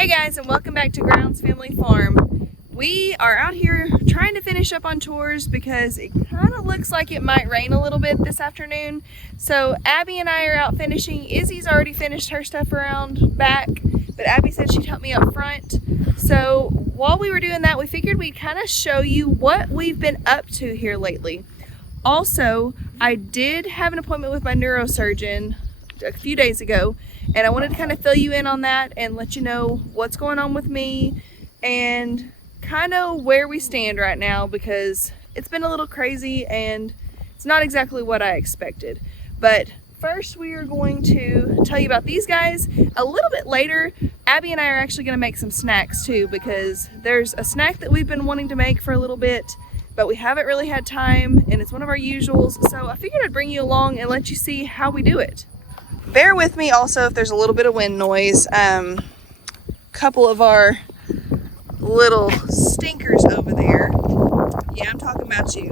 Hey guys, and welcome back to Grounds Family Farm. We are out here trying to finish up on chores because it kind of looks like it might rain a little bit this afternoon. So Abby and I are out finishing. Izzy's already finished her stuff around back, but Abby said she'd help me up front. So while we were doing that, we figured we'd kind of show you what we've been up to here lately. Also, I did have an appointment with my neurosurgeon a few days ago, and I wanted to kind of fill you in on that and let you know what's going on with me and kind of where we stand right now, because it's been a little crazy and it's not exactly what I expected. But first, we are going to tell you about these guys. A little bit later, Abby and I are actually going to make some snacks too, because there's a snack that we've been wanting to make for a little bit, but we haven't really had time, and it's one of our usuals. So I figured I'd bring you along and let you see how we do it. Bear with me also if there's a little bit of wind noise. Couple of our little stinkers over there. Yeah, I'm talking about you.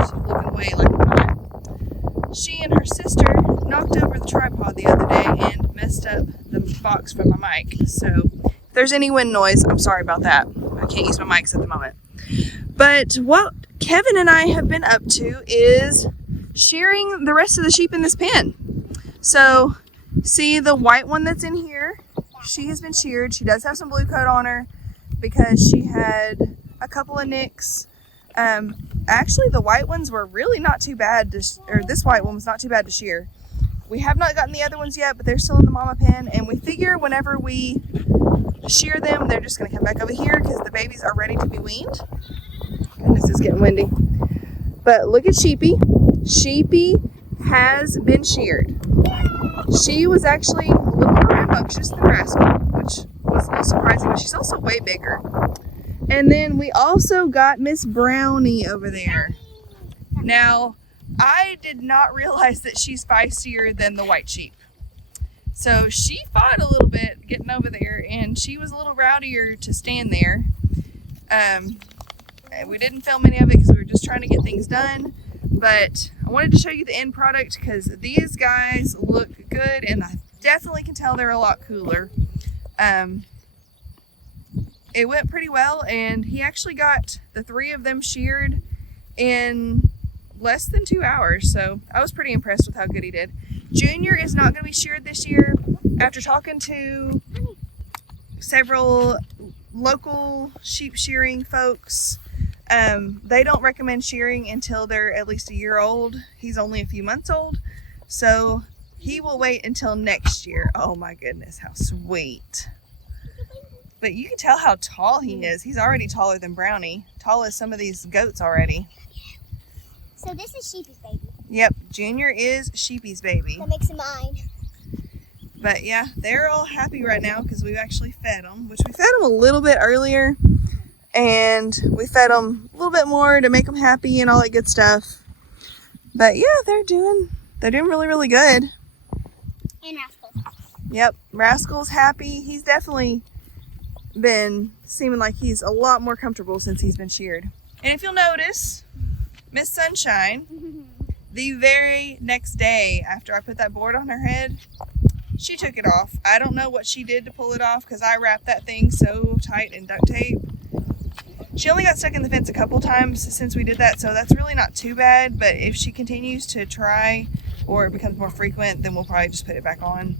She's looking away like a mom. She and her sister knocked over the tripod the other day and messed up the box for my mic. So if there's any wind noise, I'm sorry about that. I can't use my mics at the moment. But what Kevin and I have been up to is shearing the rest of the sheep in this pen. So, see the white one that's in here? She has been sheared. She does have some blue coat on her because she had a couple of nicks. Actually, the white ones were really not too bad this white one was not too bad to shear. We have not gotten the other ones yet, but they're still in the mama pen, and we figure whenever we shear them, they're just going to come back over here because the babies are ready to be weaned. Goodness, it's getting windy. But look at Sheepy. Sheepy has been sheared. She was actually a little more rambunctious than Rascal, which was a little surprising, but she's also way bigger. And then we also got Miss Brownie over there. Now, I did not realize that she's feistier than the white sheep. So she fought a little bit getting over there, and she was a little rowdier to stand there. We didn't film any of it because we were just trying to get things done. But I wanted to show you the end product because these guys look good, and I definitely can tell they're a lot cooler. It went pretty well, and he actually got the 3 of them sheared in less than 2 hours. So I was pretty impressed with how good he did. Junior is not going to be sheared this year. After talking to several local sheep shearing folks, they don't recommend shearing until they're at least a year old. He's only a few months old, so he will wait until next year. Oh my goodness, how sweet. But you can tell how tall he is. He's already taller than Brownie. Tall as some of these goats already. So this is Sheepy's baby. Yep, Junior is Sheepy's baby. That makes him mine. But yeah, they're all happy right now because we've actually fed them, which we fed them a little bit earlier. And we fed them a little bit more to make them happy and all that good stuff. But yeah, they're doing really, really good. And Rascal. Yep, Rascal's happy. He's definitely been seeming like he's a lot more comfortable since he's been sheared. And if you'll notice, Miss Sunshine, the very next day after I put that board on her head, she took it off. I don't know what she did to pull it off because I wrapped that thing so tight in duct tape. She only got stuck in the fence a couple times since we did that, so that's really not too bad. But if she continues to try or it becomes more frequent, then we'll probably just put it back on.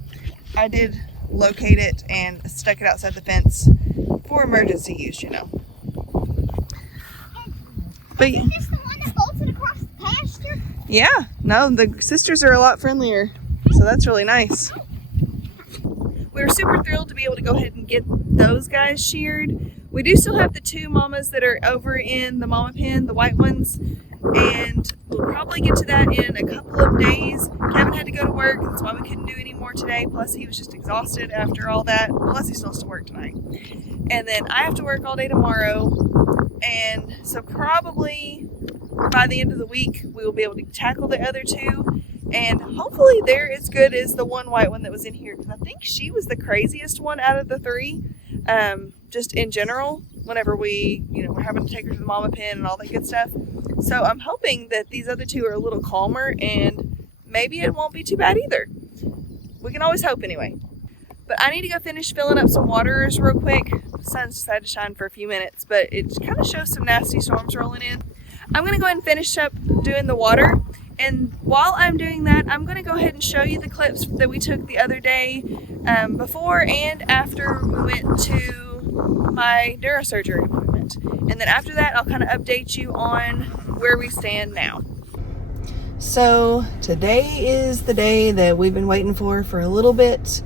I did locate it and stuck it outside the fence for emergency use, you know. But is this the one that bolted across the pasture? Yeah, no, the sisters are a lot friendlier, so that's really nice. We were super thrilled to be able to go ahead and get those guys sheared. We do still have the 2 mamas that are over in the mama pen, the white ones, and we'll probably get to that in a couple of days. Kevin had to go to work, that's why we couldn't do any more today, plus he was just exhausted after all that, plus he still has to work tonight. And then I have to work all day tomorrow, and so probably by the end of the week we will be able to tackle the other 2. And hopefully they're as good as the one white one that was in here, because I think she was the craziest one out of the 3. Just in general, whenever we're having to take her to the mama pen and all that good stuff. So I'm hoping that these other 2 are a little calmer and maybe it won't be too bad either. We can always hope anyway. But I need to go finish filling up some waters real quick. The sun's decided to shine for a few minutes, but it kind of shows some nasty storms rolling in. I'm going to go ahead and finish up doing the water. And while I'm doing that, I'm going to go ahead and show you the clips that we took the other day, before and after we went to my neurosurgery appointment. And then after that, I'll kind of update you on where we stand now. So today is the day that we've been waiting for a little bit.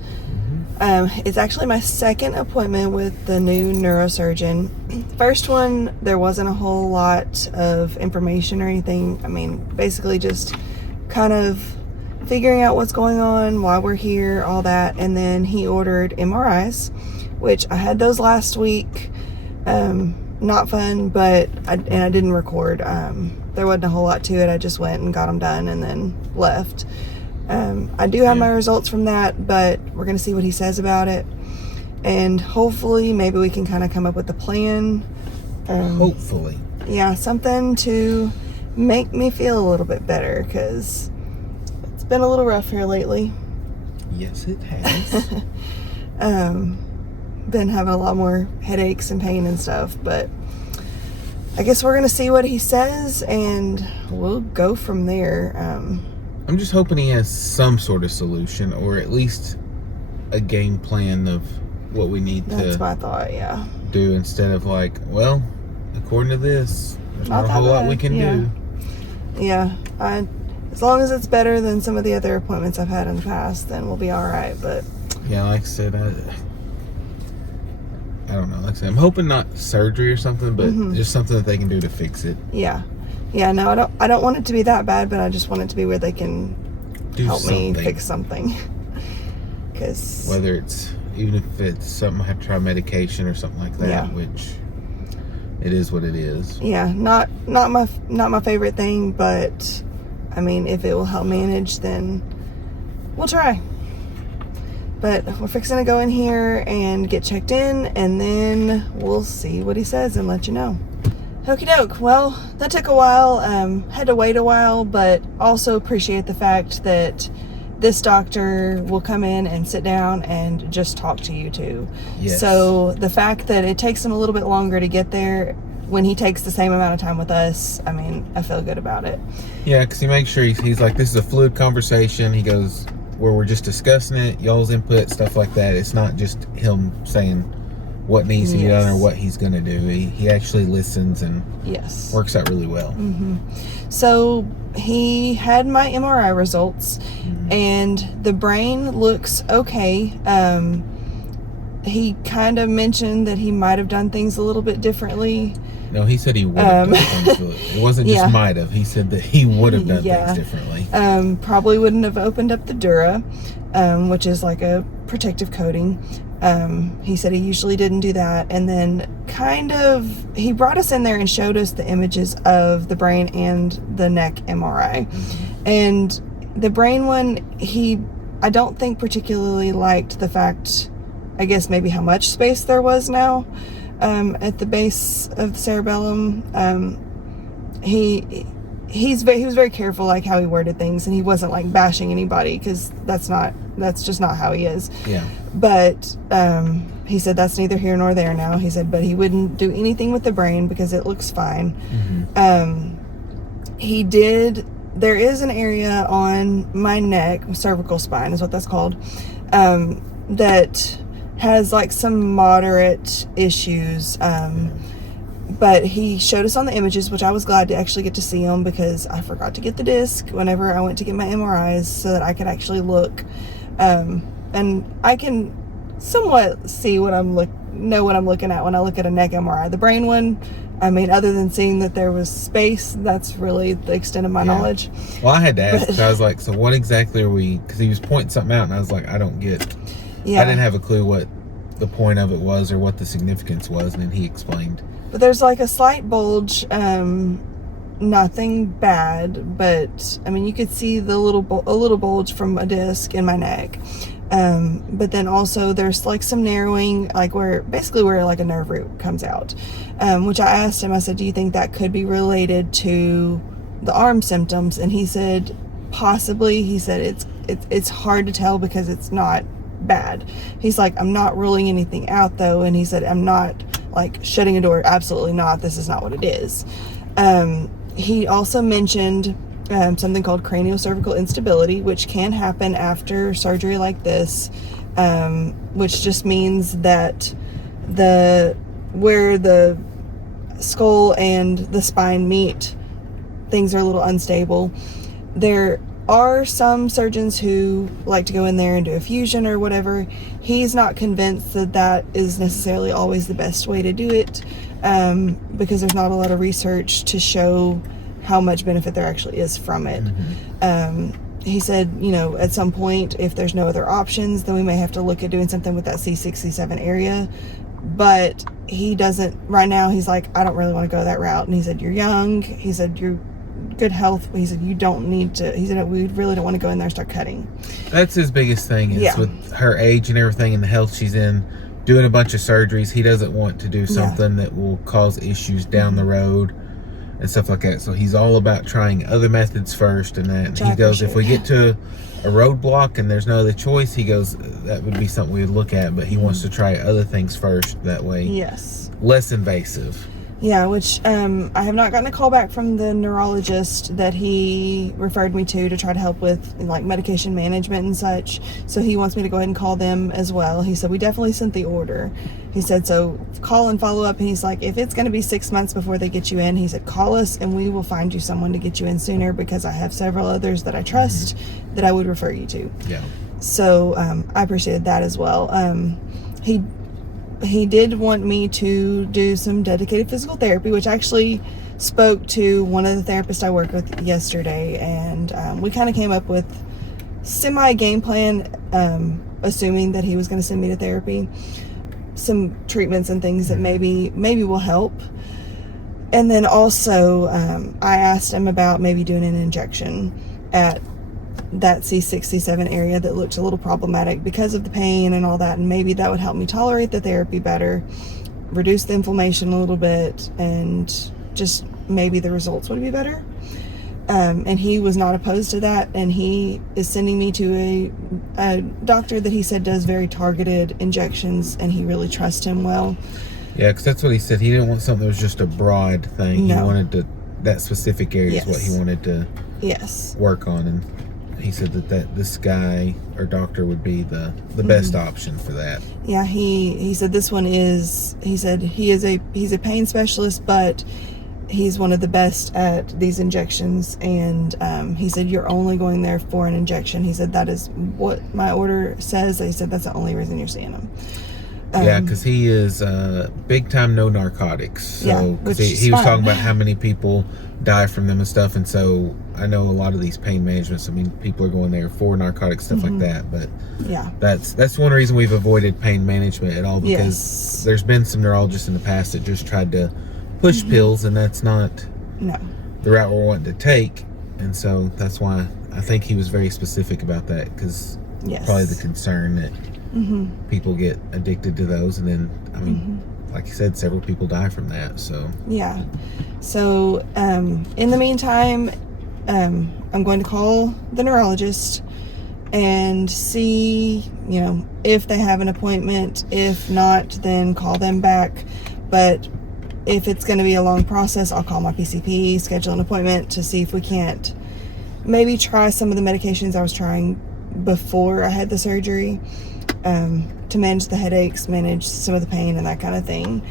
It's actually my second appointment with the new neurosurgeon. First one, there wasn't a whole lot of information or anything. I mean, basically just kind of figuring out what's going on, why we're here, all that. And then he ordered MRIs, which I had those last week. Not fun, but I didn't record. There wasn't a whole lot to it. I just went and got them done and then left. I do have my results from that, but we're going to see what he says about it. And hopefully, maybe we can kind of come up with a plan. Hopefully. Yeah, something to make me feel a little bit better, because it's been a little rough here lately. Yes, it has. Been having a lot more headaches and pain and stuff, but I guess we're going to see what he says, and we'll go from there. I'm just hoping he has some sort of solution, or at least a game plan of what we need That's my thought, yeah. do, instead of like, well, according to this, there's not a whole lot we can do. Yeah, as long as it's better than some of the other appointments I've had in the past, then we'll be all right. But yeah, like I said, I don't know. Like I said, I'm hoping not surgery or something, but just something that they can do to fix it. Yeah. No, I don't want it to be that bad, but I just want it to be where they can help me fix something. Because whether it's, even if it's something I have to try medication or something like that, which it is what it is. Yeah, not my favorite thing, but I mean, if it will help manage, then we'll try. But we're fixing to go in here and get checked in, and then we'll see what he says and let you know. Okie doke. Well, that took a while. Had to wait a while, but also appreciate the fact that this doctor will come in and sit down and just talk to you too. Yes. So the fact that it takes him a little bit longer to get there when he takes the same amount of time with us, I mean, I feel good about it. Yeah, because he makes sure he's like, this is a fluid conversation. He goes, where we're just discussing it, y'all's input, stuff like that. It's not just him saying what needs to be done or what he's going to do. He actually listens and works out really well. So he had my MRI results, and the brain looks okay. He kind of mentioned that he might have done things a little bit differently. No, he said he would have done things. It wasn't just might have. He said that he would have done things differently. Probably wouldn't have opened up the dura, which is like a protective coating. He said he usually didn't do that. And then he brought us in there and showed us the images of the brain and the neck MRI. And the brain one, I don't think particularly liked the fact, I guess maybe how much space there was now at the base of the cerebellum. He was very careful, like how he worded things, and he wasn't like bashing anybody, because that's just not how he is. Yeah. But he said that's neither here nor there now. He said, but he wouldn't do anything with the brain because it looks fine. There is an area on my neck, cervical spine is what that's called, that has like some moderate issues. But he showed us on the images, which I was glad to actually get to see them, because I forgot to get the disc whenever I went to get my MRIs, so that I could actually look. And I can somewhat see know what I'm looking at when I look at a neck MRI. The brain one, I mean, other than seeing that there was space, that's really the extent of my knowledge. Well, I had to ask, because I was like, so what exactly are we, because he was pointing something out, and I was like, I don't get, I didn't have a clue what the point of it was or what the significance was, and then he explained. But there's like a slight bulge, nothing bad, but I mean, you could see a little bulge from a disc in my neck. But then also there's like some narrowing, like where like a nerve root comes out, which I asked him, I said, do you think that could be related to the arm symptoms? And he said possibly. He said it's hard to tell because it's not bad. He's like, I'm not ruling anything out though, and he said, I'm not like shutting a door, absolutely not, this is not what it is. He also mentioned something called craniocervical instability, which can happen after surgery like this, which just means that where the skull and the spine meet, things are a little unstable. There are some surgeons who like to go in there and do a fusion or whatever. He's not convinced that that is necessarily always the best way to do it, because there's not a lot of research to show how much benefit there actually is from it. He said, you know, at some point, if there's no other options, then we may have to look at doing something with that C67 area. But he doesn't, right now, he's like, I don't really want to go that route. And he said, you're young. He said, you're good health. He said, you don't need to, he said, we really don't want to go in there and start cutting. That's his biggest thing is with her age and everything and the health she's in, doing a bunch of surgeries. He doesn't want to do something that will cause issues down the road and stuff like that. So he's all about trying other methods first, and that he goes, if we get to a roadblock and there's no other choice, he goes, that would be something we would look at, but he wants to try other things first, that way less invasive. Yeah, which I have not gotten a call back from the neurologist that he referred me to try to help with like medication management and such. So he wants me to go ahead and call them as well. He said, we definitely sent the order. He said, so call and follow up. And he's like, if it's going to be 6 months before they get you in, he said, call us and we will find you someone to get you in sooner, because I have several others that I trust that I would refer you to. Yeah. So I appreciated that as well. He did want me to do some dedicated physical therapy, which I actually spoke to one of the therapists I work with yesterday, and we kind of came up with semi-game plan, assuming that he was going to send me to therapy, some treatments and things that maybe will help. And then also I asked him about maybe doing an injection at that C67 area that looked a little problematic because of the pain and all that, and maybe that would help me tolerate the therapy better, reduce the inflammation a little bit, and just maybe the results would be better. And he was not opposed to that, and he is sending me to a doctor that he said does very targeted injections, and he really trusts him well. Yeah, because that's what he said. He didn't want something that was just a broad thing. No. He wanted that specific area is what he wanted to work on, and he said that this guy or doctor would be the best option for that. Yeah, he said this one is, he said he's a pain specialist, but he's one of the best at these injections, and he said you're only going there for an injection. He said that is what my order says. He said that's the only reason you're seeing him. Yeah, because he is big time no narcotics. So he was talking about how many people die from them and stuff, and so I know a lot of these pain managements, I mean, people are going there for narcotics, stuff like that, but that's one reason we've avoided pain management at all, because there's been some neurologists in the past that just tried to push pills, and that's not the route we're wanting to take. And so that's why I think he was very specific about that, because probably the concern that people get addicted to those, and then I mean like you said, several people die from that. So so in the meantime, I'm going to call the neurologist and see, you know, if they have an appointment. If not, then call them back. But if it's going to be a long process, I'll call my PCP, schedule an appointment to see if we can't maybe try some of the medications I was trying before I had the surgery, to manage the headaches, manage some of the pain and that kind of thing.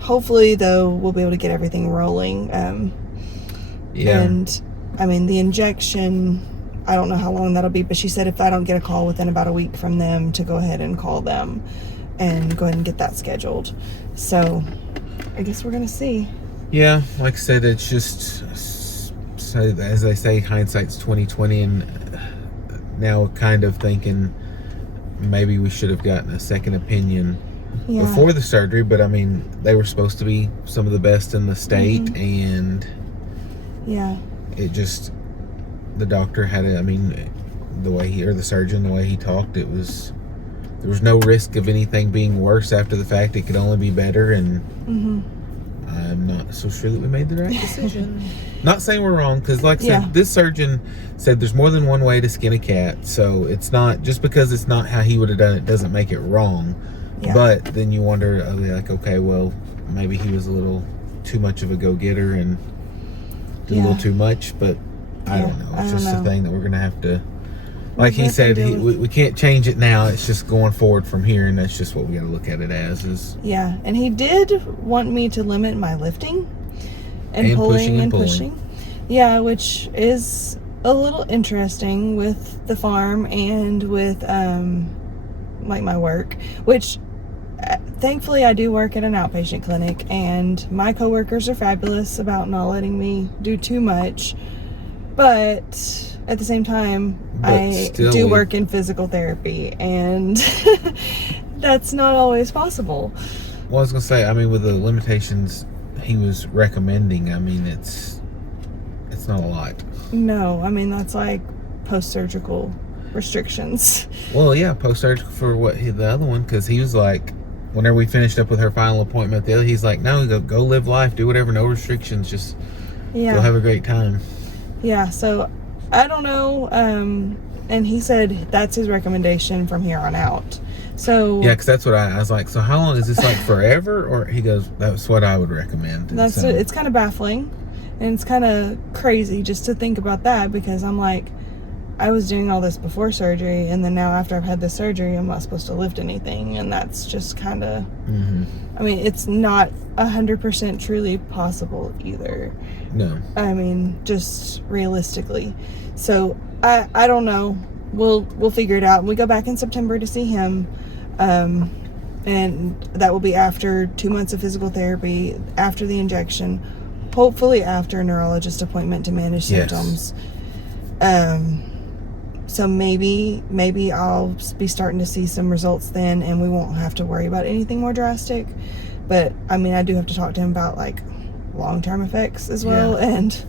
Hopefully though, we'll be able to get everything rolling. And I mean, the injection, I don't know how long that'll be, but she said if I don't get a call within about a week from them, to go ahead and call them and go ahead and get that scheduled. So I guess we're gonna see. Yeah, like I said, it's just, so as they say, hindsight's 20/20, and now kind of thinking maybe we should have gotten a second opinion before the surgery. But I mean, they were supposed to be some of the best in the state, and it just, the doctor had it, I mean, the way he, or the surgeon, the way he talked, it was, there was no risk of anything being worse after the fact. It could only be better. And I'm not so sure that we made the right decision. Not saying we're wrong, because like I Yeah. said, this surgeon said there's more than one way to skin a cat. So it's not, just because it's not how he would have done it doesn't make it wrong. Yeah. But then you wonder, like, okay, well, maybe he was a little too much of a go-getter and did a little too much, but I don't know. It's just a thing that we're going to have to, like he said, we can't change it now. It's just going forward from here, and that's just what we got to look at it as. Is Yeah, and he did want me to limit my lifting and pulling and pushing. Yeah, which is a little interesting with the farm and with like my work, which thankfully I do work at an outpatient clinic, and my coworkers are fabulous about not letting me do too much, but at the same time I do work in physical therapy, and that's not always possible. Well, I was gonna say, I mean, with the limitations he was recommending, I mean, it's not a lot. No, I mean, that's like post-surgical restrictions. Well, yeah, post-surgical for the other one, because he was like, whenever we finished up with her final appointment, he's like, no, go live life, do whatever, no restrictions, just go have a great time. Yeah, so I don't know, and he said that's his recommendation from here on out. So yeah, because that's what I was like, so how long is this, like forever? Or he goes, that's what I would recommend. That's it. It's kind of baffling, and it's kind of crazy just to think about that, because I'm like, I was doing all this before surgery, and then now after I've had the surgery, I'm not supposed to lift anything, and that's just kind of, I mean, it's not 100% truly possible either. No. I mean, just realistically. So I don't know. We'll figure it out. We go back in September to see him, and that will be after 2 months of physical therapy, after the injection, hopefully after a neurologist appointment to manage symptoms. So maybe I'll be starting to see some results then, and we won't have to worry about anything more drastic. But I mean, I do have to talk to him about like long-term effects as well, and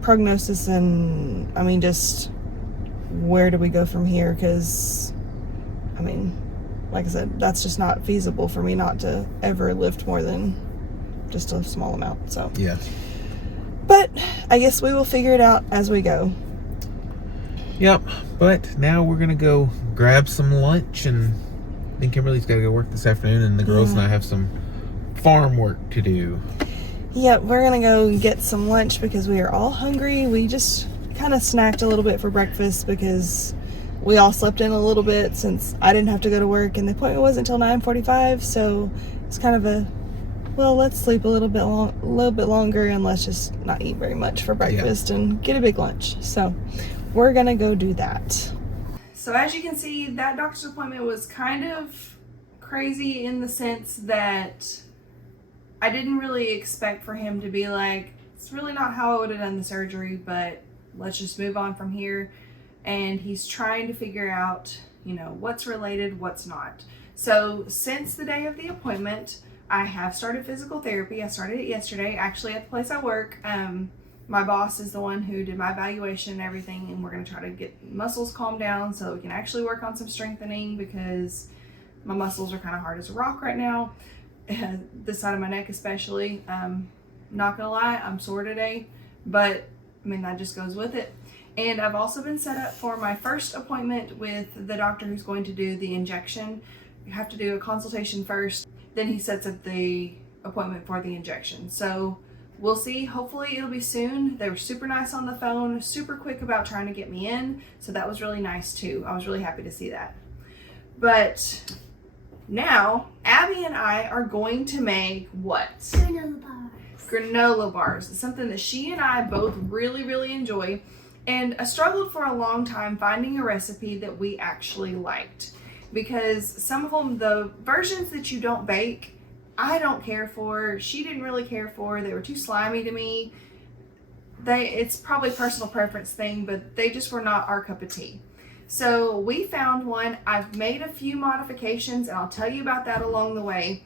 prognosis, and I mean, just where do we go from here? Because I mean, like I said, that's just not feasible for me not to ever lift more than just a small amount. So yeah, but I guess we will figure it out as we go. Yep, but now we're gonna go grab some lunch, and I think Kimberly's got to go work this afternoon, and the girls and I have some farm work to do. Yep, we're gonna go get some lunch because we are all hungry. We just kind of snacked a little bit for breakfast because we all slept in a little bit since I didn't have to go to work, and the appointment wasn't until 9:45, so it's kind of a, well, let's sleep a little bit longer, and let's just not eat very much for breakfast and get a big lunch. So we're gonna go do that. So as you can see, that doctor's appointment was kind of crazy in the sense that I didn't really expect for him to be like, it's really not how I would have done the surgery, but let's just move on from here. And he's trying to figure out, you know, what's related, what's not. So since the day of the appointment, I have started physical therapy. I started it yesterday, actually at the place I work. My boss is the one who did my evaluation and everything, and we're going to try to get muscles calmed down so we can actually work on some strengthening, because my muscles are kind of hard as a rock right now, this side of my neck especially. Not gonna lie, I'm sore today, but I mean, that just goes with it. And I've also been set up for my first appointment with the doctor who's going to do the injection. You have to do a consultation first, then he sets up the appointment for the injection. So we'll see. Hopefully it'll be soon. They were super nice on the phone, super quick about trying to get me in. So that was really nice too. I was really happy to see that. But now Abby and I are going to make what? Granola bars. Granola bars. It's something that she and I both really, really enjoy. And I struggled for a long time finding a recipe that we actually liked. Because some of them, the versions that you don't bake, I don't care for. She didn't really care for. They were too slimy to me. It's probably a personal preference thing, but they just were not our cup of tea. So we found one. I've made a few modifications, and I'll tell you about that along the way.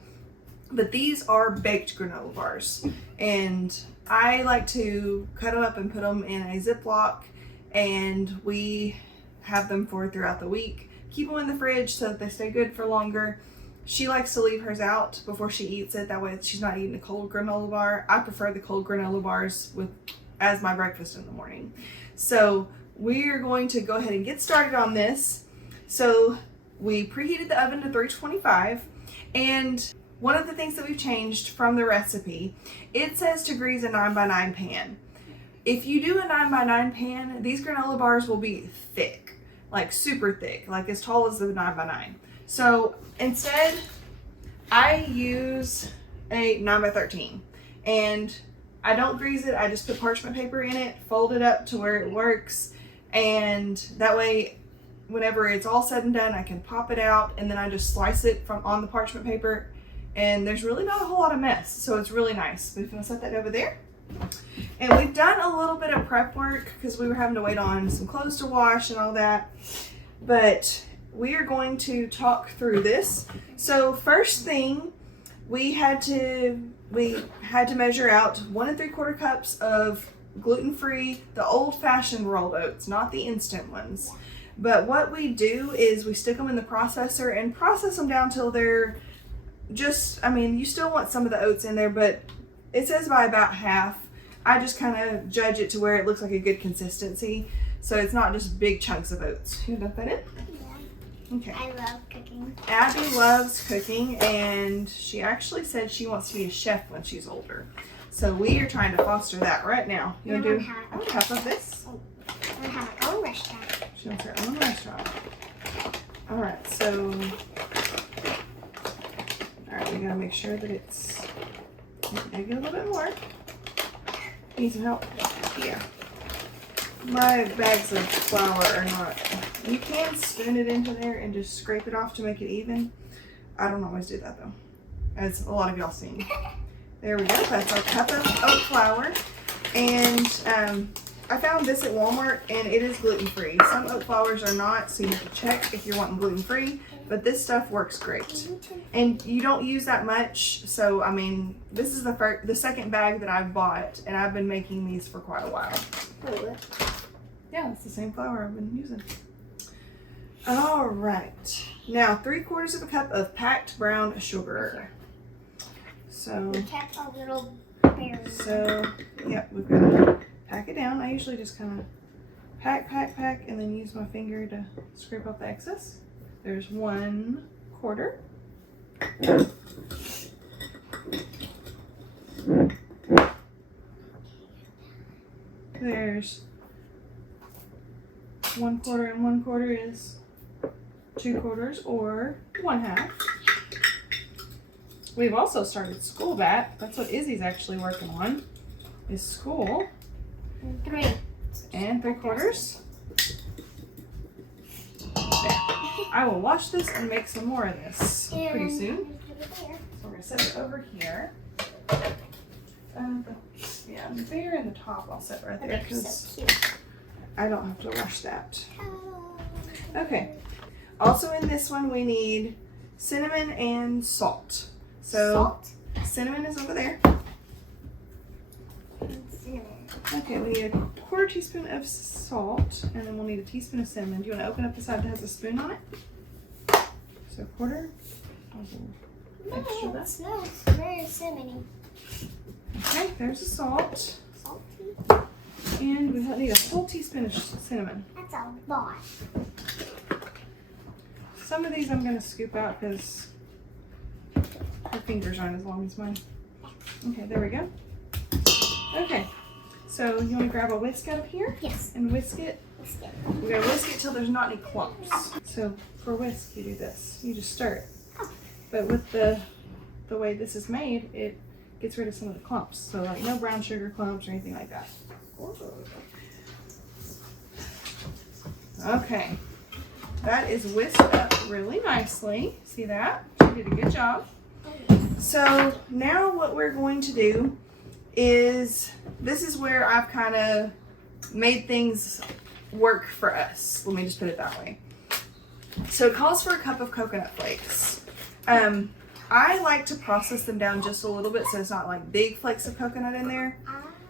But these are baked granola bars. And I like to cut them up and put them in a Ziploc, and we have them for throughout the week. Keep them in the fridge so that they stay good for longer. She likes to leave hers out before she eats it. That way she's not eating a cold granola bar. I prefer the cold granola bars as my breakfast in the morning. So we're going to go ahead and get started on this. So we preheated the oven to 325, and one of the things that we've changed from the recipe, it says to grease a 9x9 pan. If you do a 9x9 pan, these granola bars will be thick, like super thick, like as tall as the 9x9. So instead, I use a 9x13, and I don't grease it. I just put parchment paper in it, fold it up to where it works, and that way, whenever it's all said and done, I can pop it out, and then I just slice it from on the parchment paper, and there's really not a whole lot of mess, so it's really nice. We're gonna set that over there. And we've done a little bit of prep work because we were having to wait on some clothes to wash and all that, but we are going to talk through this. So first thing, we had to measure out 1 3/4 cups of gluten-free, the old-fashioned rolled oats, not the instant ones. But what we do is we stick them in the processor and process them down till they're just, I mean, you still want some of the oats in there, but it says by about half. I just kind of judge it to where it looks like a good consistency, so it's not just big chunks of oats. You dump that in? Yeah. Okay. I love cooking. Abby loves cooking, and she actually said she wants to be a chef when she's older. So we are trying to foster that right now. You want to do half of this? I want to have my own restaurant. She wants her own restaurant. All right, so we gotta make sure that it's. I get a little bit more. Need some help? Yeah. My bags of flour are not. You can spoon it into there and just scrape it off to make it even. I don't always do that though, as a lot of y'all seen. There we go. That's our cup of oat flour, and I found this at Walmart, and it is gluten-free. Some oat flours are not, so you have to check if you're wanting gluten-free, but this stuff works great. And you don't use that much, so I mean, this is the second bag that I've bought, and I've been making these for quite a while. Yeah, it's the same flour I've been using. All right. Now, 3/4 cup of packed brown sugar. So, We kept a little berry. Yep, we've got to pack it down. I usually just kind of pack, and then use my finger to scrape off the excess. There's 1/4. There's 1/4 and 1/4 is 2/4 or 1/2. We've also started school bat. That's what Izzy's actually working on, is school. 3. And 3/4. There. I will wash this and make some more of this pretty soon. So we're gonna set it over here. The bear and the top I'll set right there because I don't have to wash that. Okay. Also in this one we need cinnamon and salt. So cinnamon is over there. Okay, we need 1/4 teaspoon of salt, and then we'll need a teaspoon of cinnamon. Do you want to open up the side that has a spoon on it? So 1/4. Extra that. No, it's very cinnamony. Okay, there's the salt. Salty. And we need a full teaspoon of cinnamon. That's a lot. Some of these I'm going to scoop out because her fingers aren't as long as mine. Okay, there we go. Okay, so you want to grab a whisk out of here? Yes. And whisk it. Let's get it. We're going to whisk it till there's not any clumps. So for whisk, you do this. You just stir it. But with the way this is made, it gets rid of some of the clumps. So like no brown sugar clumps or anything like that. Okay. That is whisked up really nicely. See that? She did a good job. So now what we're going to do is, this is where I've kind of made things work for us. Let me just put it that way. So it calls for a cup of coconut flakes. I like to process them down just a little bit so it's not like big flakes of coconut in there.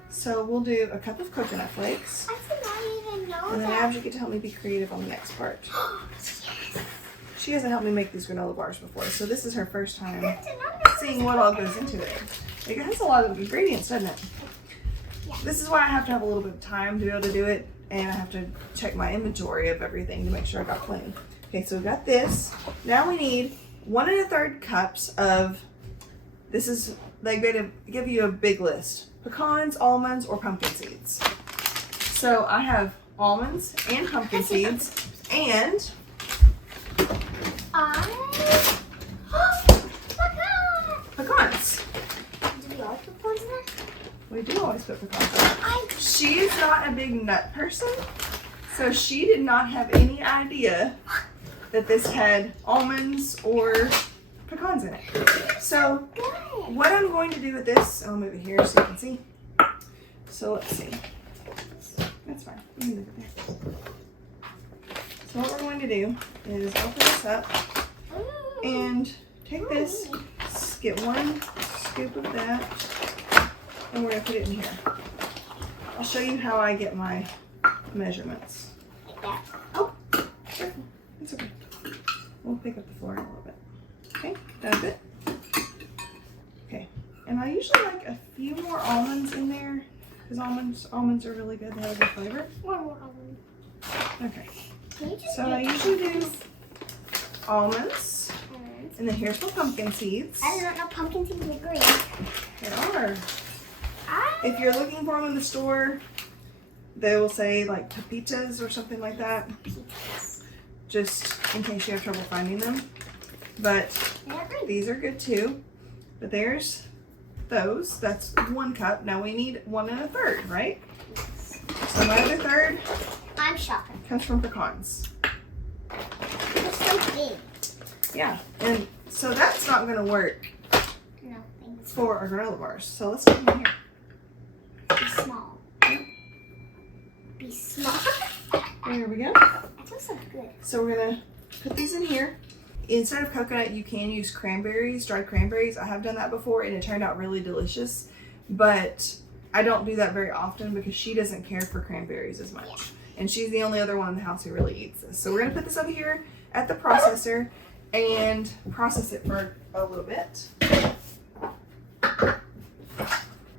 So we'll do a cup of coconut flakes. I did not even know And then that. Abs, you get to help me be creative on the next part. Yes. she hasn't helped me make these granola bars before, so this is her first time seeing what all goes into it. It has a lot of ingredients, doesn't it? Yeah. This is why I have to have a little bit of time to be able to do it, and I have to check my inventory of everything to make sure I got plenty. Okay, so we got this. Now we need 1 1/3 cups of, this is, they give you a big list. Pecans, almonds, or pumpkin seeds. So I have almonds and pumpkin seeds, and pecans. Do we always put pecans in there? We do always put pecans in. She's not a big nut person, so she did not have any idea that this had almonds or pecans in it. So what I'm going to do with this, I'll move it here so you can see. So let's see. That's fine. You can move it there. So what we're going to do is open this up and take this, get 1 scoop of that, and we're going to put it in here. I'll show you how I get my measurements. Like that. Oh, careful. It's okay. We'll pick up the floor in a little bit. Okay, dump it. Okay, and I usually like a few more almonds in there because almonds are really good. They have a good flavor. One more almond. Okay, Can you just so I usually do almonds, and then here's some pumpkin seeds. I do not know pumpkin seeds are green. There are. If you're looking for them in the store, they will say like pepitas or something like that, just in case you have trouble finding them. But these are good too. But there's those. That's 1 cup. Now we need 1 1/3, right? So my other third I'm shopping. comes from pecans. They're so big. Yeah, and so that's not going to work No, thanks. for our granola bars. So let's put them here. Be small. Be small. There we go. That looks so good. So we're gonna put these in here. Instead of coconut, you can use cranberries, dried cranberries. I have done that before and it turned out really delicious, but I don't do that very often because she doesn't care for cranberries as much. Yeah. And she's the only other one in the house who really eats this. So we're gonna put this over here at the processor and process it for a little bit.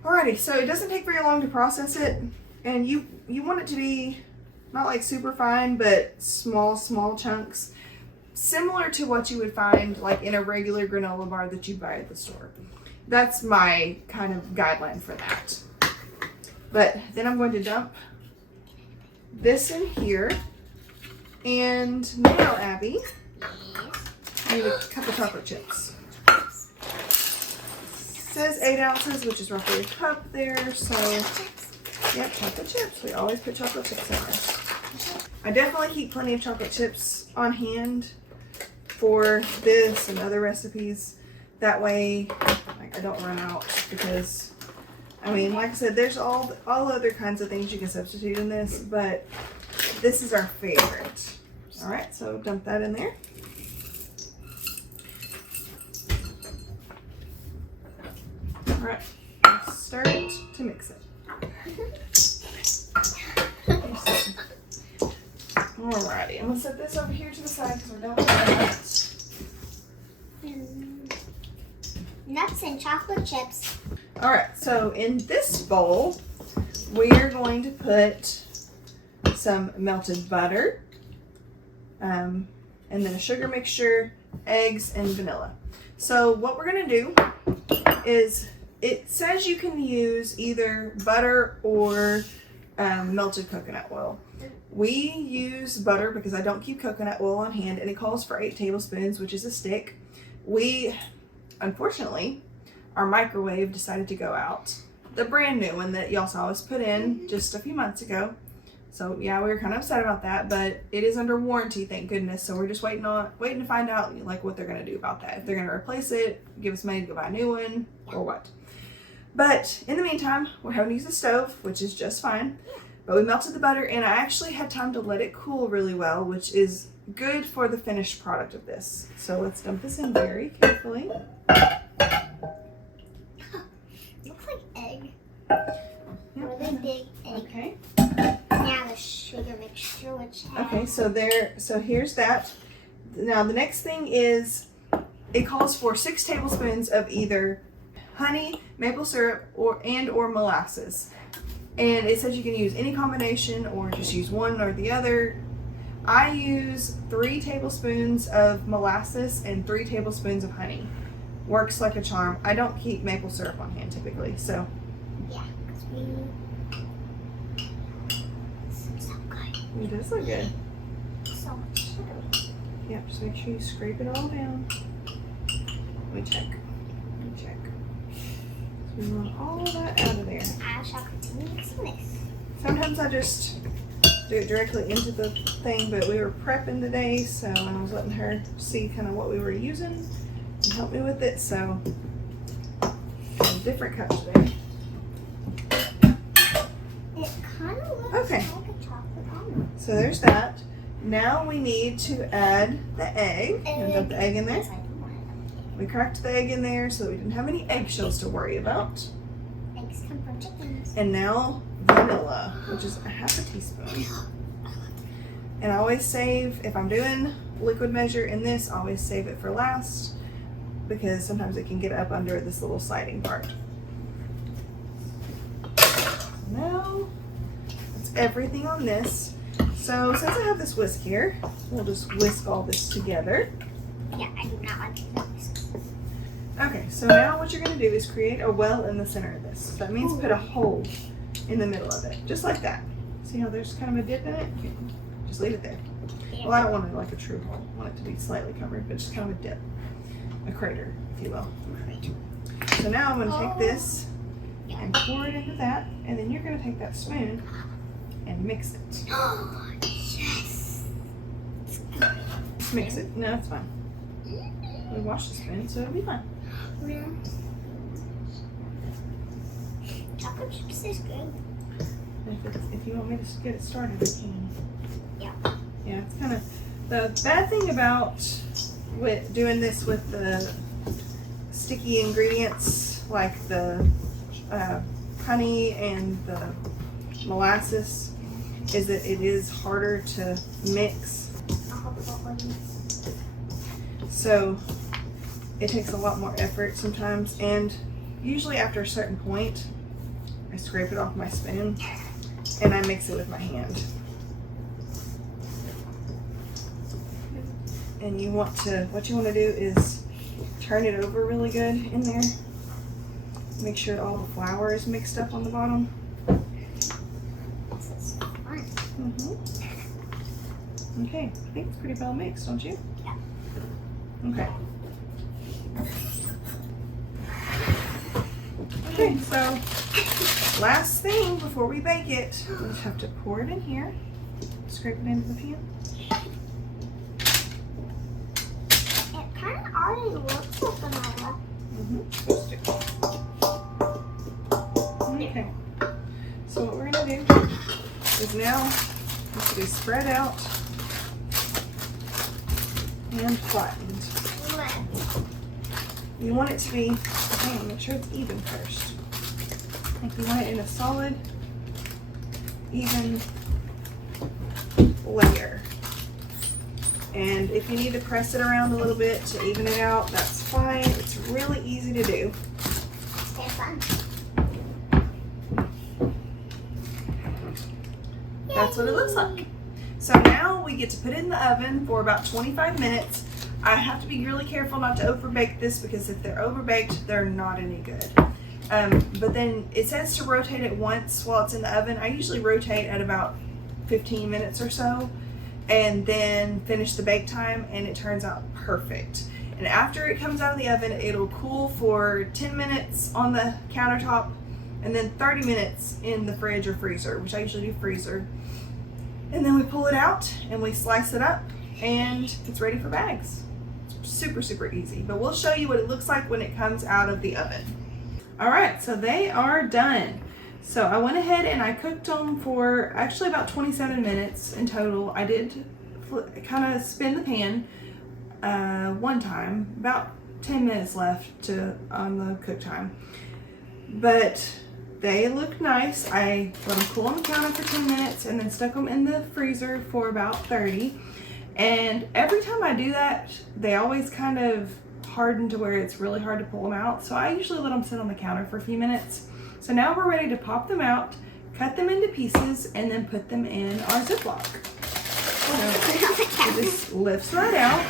Alrighty, so it doesn't take very long to process it, and you want it to be not like super fine, but small chunks, similar to what you would find like in a regular granola bar that you buy at the store. That's my kind of guideline for that. But then I'm going to dump this in here, and now Abby, I need a cup of chocolate chips. It says 8 ounces, which is roughly a cup there, so yep, chocolate chips. We always put chocolate chips in this. I definitely keep plenty of chocolate chips on hand for this and other recipes. That way, like, I don't run out because, I mean, like I said, there's all other kinds of things you can substitute in this, but this is our favorite. All right, so dump that in there. All right, start to mix it. Alrighty, I'm gonna set this over here to the side because we're done with that. Nuts and chocolate chips. Alright, so in this bowl, we are going to put some melted butter, and then a sugar mixture, eggs, and vanilla. So what we're gonna do is, it says you can use either butter or melted coconut oil. We use butter because I don't keep coconut oil on hand, and it calls for 8 tablespoons, which is a stick. We, unfortunately, our microwave decided to go out. The brand new one that y'all saw us put in just a few months ago. So yeah, we were kind of upset about that, but it is under warranty, thank goodness. So we're just waiting to find out like what they're gonna do about that. If they're gonna replace it, give us money to go buy a new one, or what. But in the meantime, we're having to use the stove, which is just fine. But we melted the butter, and I actually had time to let it cool really well, which is good for the finished product of this. So let's dump this in very carefully. Looks like egg. Really big egg. Okay. Now the sugar mixture, which has... Okay, so here's that. Now the next thing is, it calls for 6 tablespoons of either honey, maple syrup, or molasses. And it says you can use any combination or just use one or the other. I use 3 tablespoons of molasses and 3 tablespoons of honey. Works like a charm. I don't keep maple syrup on hand typically, so. Yeah, because we so good. It does look good. So much sugar. Yeah, just make sure you scrape it all down. Let me check. So we want all that out of there. I shall continue mixing this. Sometimes I just do it directly into the thing, but we were prepping today, so I was letting her see kind of what we were using and help me with it. So a different cup today. It kind of looks Okay. like a chocolate almond. So there's that. Now we need to add the egg. And dump the egg in there. Yes, I do want it. We cracked the egg in there so that we didn't have any eggshells to worry about. Eggs come from chickens. And now vanilla, which is a half a teaspoon. And I always save, if I'm doing liquid measure in this, I always save it for last because sometimes it can get up under this little sliding part. Now, that's everything on this. So since I have this whisk here, we'll just whisk all this together. Yeah, I do not like this. Okay, so now what you're gonna do is create a well in the center of this. So that means put a hole in the middle of it, just like that. See how there's kind of a dip in it? Just leave it there. Well, I don't want it like a true hole. I want it to be slightly covered, but just kind of a dip. A crater, if you will. So now I'm gonna take this and pour it into that, and then you're gonna take that spoon and mix it. Yes. Just mix it. No, it's fine. We washed the spoon, so it'll be fine. Yeah. Chocolate chips is good. If you want me to get it started, we can. Yeah. Yeah, it's kind of the bad thing about doing this with the sticky ingredients like the honey and the molasses is that it is harder to mix. So it takes a lot more effort sometimes, and usually after a certain point I scrape it off my spoon and I mix it with my hand. And what you want to do is turn it over really good in there. Make sure all the flour is mixed up on the bottom. This is fun. Okay, I think it's pretty well mixed, don't you? Yeah. Okay. Okay, so last thing before we bake it, we just have to pour it in here, scrape it into the pan. It kind of already looks like vanilla. Okay, so what we're gonna do is now this will be spread out and flattened. You want it to be, make sure it's even first. Like you want it in a solid, even layer. And if you need to press it around a little bit to even it out, that's fine. It's really easy to do. They're fun. That's what it looks like. So now we get to put it in the oven for about 25 minutes. I have to be really careful not to overbake this because if they're overbaked, they're not any good. But then it says to rotate it once while it's in the oven. I usually rotate at about 15 minutes or so and then finish the bake time, and it turns out perfect. And after it comes out of the oven, it'll cool for 10 minutes on the countertop and then 30 minutes in the fridge or freezer, which I usually do freezer. And then we pull it out and we slice it up and it's ready for bags. It's super, super easy, but we'll show you what it looks like when it comes out of the oven. All right, so they are done. So I went ahead and I cooked them for actually about 27 minutes in total. I did kind of spin the pan one time, about 10 minutes left on the cook time. But they look nice. I let them cool on the counter for 10 minutes and then stuck them in the freezer for about 30. And every time I do that, they always kind of harden to where it's really hard to pull them out. So I usually let them sit on the counter for a few minutes. So now we're ready to pop them out, cut them into pieces, and then put them in our Ziploc. So it just lifts right out.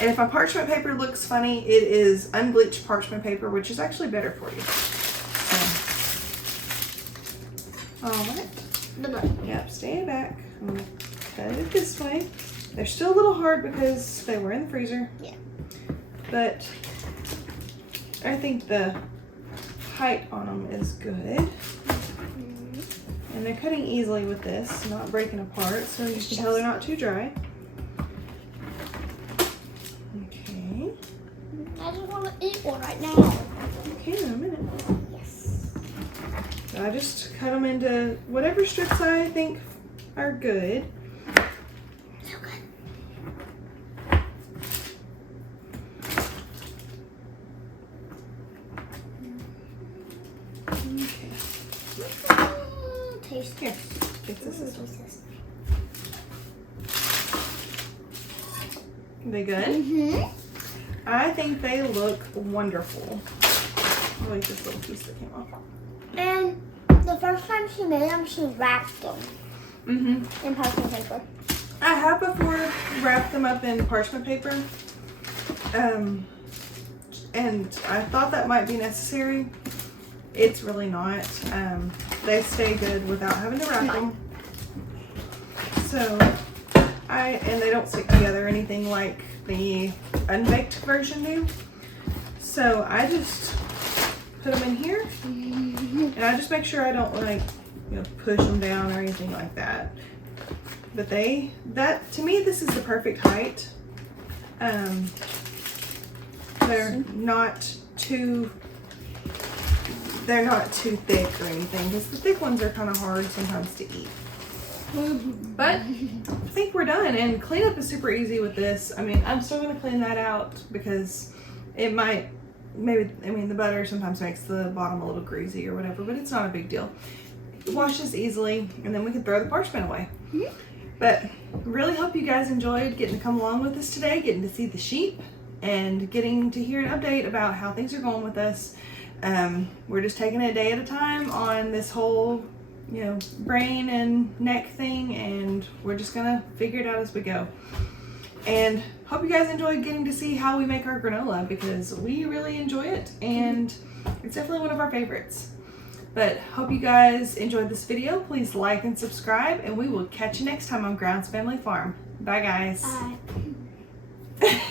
And if my parchment paper looks funny, it is unbleached parchment paper, which is actually better for you. So, all right. Yep, stay back. I'm gonna cut it this way. They're still a little hard because they were in the freezer. Yeah. But I think the height on them is good. And they're cutting easily with this, not breaking apart, so you can tell they're not too dry. Okay. I just want to eat one right now. Okay, in a minute. Yes. So I just cut them into whatever strips I think are good. So good. Okay. Taste. Here, get this. They good? Mm-hmm. I think they look wonderful. I like this little piece that came off. And the first time she made them, she wrapped them in parchment paper. I have before wrapped them up in parchment paper. And I thought that might be necessary. It's really not. They stay good without having to wrap them. So, and they don't stick together or anything like the unbaked version do. So I just put them in here, and I just make sure I don't push them down or anything like that. But to me, this is the perfect height. They're not too thick or anything, because the thick ones are kind of hard sometimes to eat. But I think we're done, and cleanup is super easy with this. I mean, I'm still going to clean that out because it might, the butter sometimes makes the bottom a little greasy or whatever, but it's not a big deal. It washes easily, and then we can throw the parchment away. But really hope you guys enjoyed getting to come along with us today, getting to see the sheep, and getting to hear an update about how things are going with us. We're just taking it a day at a time on this whole brain and neck thing, and we're just gonna figure it out as we go. And hope you guys enjoyed getting to see how we make our granola, because we really enjoy it, and it's definitely one of our favorites. But hope you guys enjoyed this video. Please like and subscribe, and we will catch you next time on Grounds Family Farm. Bye, guys. Bye.